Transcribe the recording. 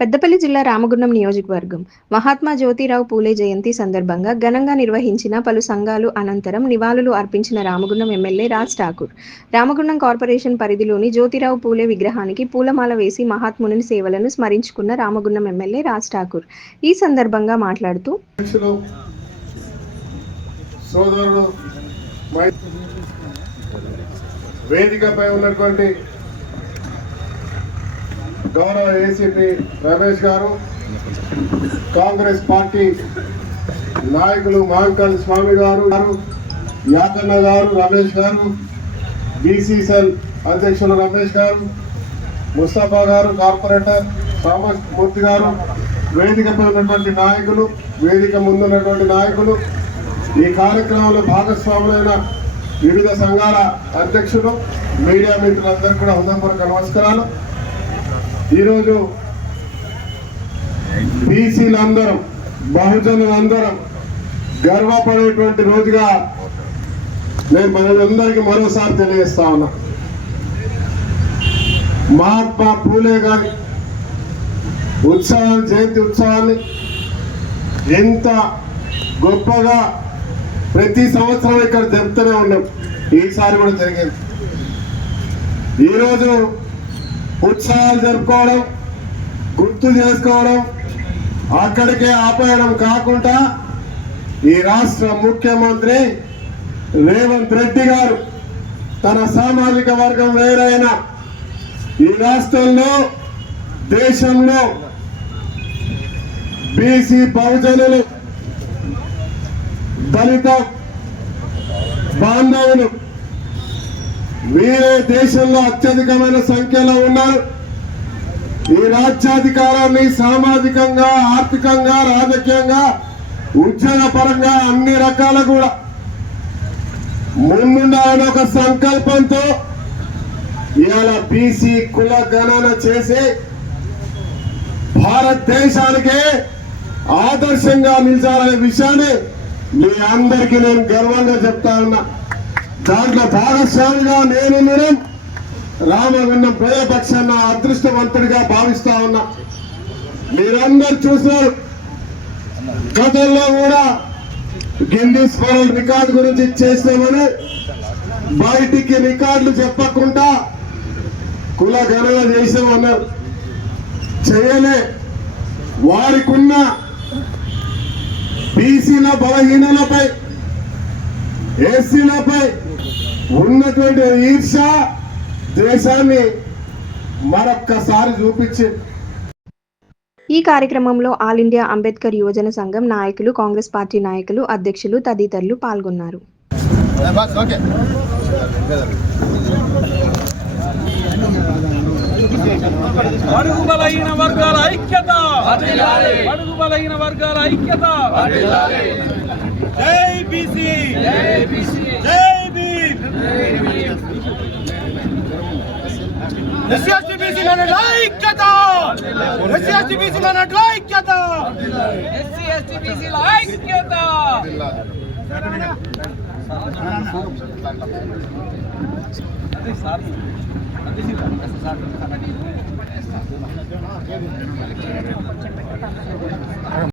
పెద్దపల్లి జిల్లా రామగుండం నియోజకవర్గం మహాత్మా జ్యోతిరావు పూలే జయంతి సందర్భంగా ఘనంగా నిర్వహించిన పలు సంఘాలు అనంతరం నివాళులు అర్పించిన రామగుండం ఎమ్మెల్యే రాజ్ ఠాకూర్ రామగుండం కార్పొరేషన్ పరిధిలోని జ్యోతిరావు పూలే విగ్రహానికి పూలమాల వేసి మహాత్ముని సేవలను స్మరించుకున్న రామగుండం ఎమ్మెల్యే రాజ్ ఠాకూర్ ఈ సందర్భంగా మాట్లాడుతూ వేదికపై ఉన్నటువంటి గౌరవ ఏసీపీ రమేష్ గారు, కాంగ్రెస్ పార్టీ నాయకులు మహంకాళి స్వామి గారు, యాకన్న గారు, రమేష్ గారు, బీసీసీఎల్ అధ్యక్షులు రమేష్ గారు, ముస్తఫా గారు, కార్పొరేటర్ మూర్తి గారు, వేదికపై ఉన్నటువంటి నాయకులు, వేదిక ముందున్నటువంటి నాయకులు, ఈ కార్యక్రమంలో భాగస్వాములైన వివిధ సంఘాల అధ్యక్షులు, మీడియా మిత్రులందరూ కూడా హృదయపూర్వక నమస్కారాలు. ఈరోజు బీసీలందరం, బహుజనులందరం గర్వపడేటువంటి రోజుగా నేను మనందరికీ మరోసారి తెలియజేస్తా ఉన్నా. మహాత్మా పూలే గారి జయంతి ఉత్సవాన్ని ఎంత గొప్పగా ప్రతి సంవత్సరం ఇక్కడ జరుపుతూనే ఉన్నాం. ఈసారి కూడా జరిగింది. ఈరోజు ఉత్సవాలు జరుపుకోవడం, గుర్తు చేసుకోవడం, అక్కడికే ఆపేయడం కాకుండా ఈ రాష్ట్ర ముఖ్యమంత్రి రేవంత్ రెడ్డి గారు తన సామాజిక వర్గం వేరైన ఈ రాష్ట్రంలో, దేశంలో బీసీ బహుజనులు, దళిత బాంధవులు వీరే దేశంలో అత్యధికమైన సంఖ్యలో ఉన్నారు. ఈ రాజ్యాధికారాన్ని సామాజికంగా, ఆర్థికంగా, రాజకీయంగా, ఉద్యోగ పరంగా అన్ని రకాల కూడా ముందుండాలని ఒక సంకల్పంతో ఇవాళ బీసీ కుల గణన చేసి భారతదేశానికే ఆదర్శంగా నిలిచాలనే విషయాన్ని మీ అందరికీ నేను గర్వంగా చెప్తా ఉన్నా. దాంట్లో భాగస్వామిగా నేను రామగుండం ప్రజాపక్షాన అదృష్టవంతుడిగా భావిస్తా ఉన్నా. మీరందరూ చూసారు, గతంలో కూడా గిన్నిస్ వరల్డ్ రికార్డు గురించి చేస్తామని బయటికి రికార్డులు చెప్పకుండా కుల గణన చేసామన్నారు. చేయలే. వారికున్న బీసీల బలహీనలపై, ఎస్సీలపై ఉన్నటువంటి ఈర్ష దేశాన్ని మరొక్కసారి చూపించి ఈ కార్యక్రమంలో ఆల్ ఇండియా అంబేద్కర్ యువజన సంఘం నాయకులు, కాంగ్రెస్ పార్టీ నాయకులు, అధ్యక్షులు తదితరులు పాల్గొన్నారు. బడుగు బలహీన వర్గాల ఐక్యత, బడుగు బలహీన వర్గాల ఐక్యత. జై బీసీ, జై భీమ్. ఎస్సీ ఎస్టీ బీసీల ఐక్యత, ఎస్సీ ఎస్టీ బీసీల ఐక్యత, ఎస్సీ ఎస్టీ బీసీల ఐక్యత.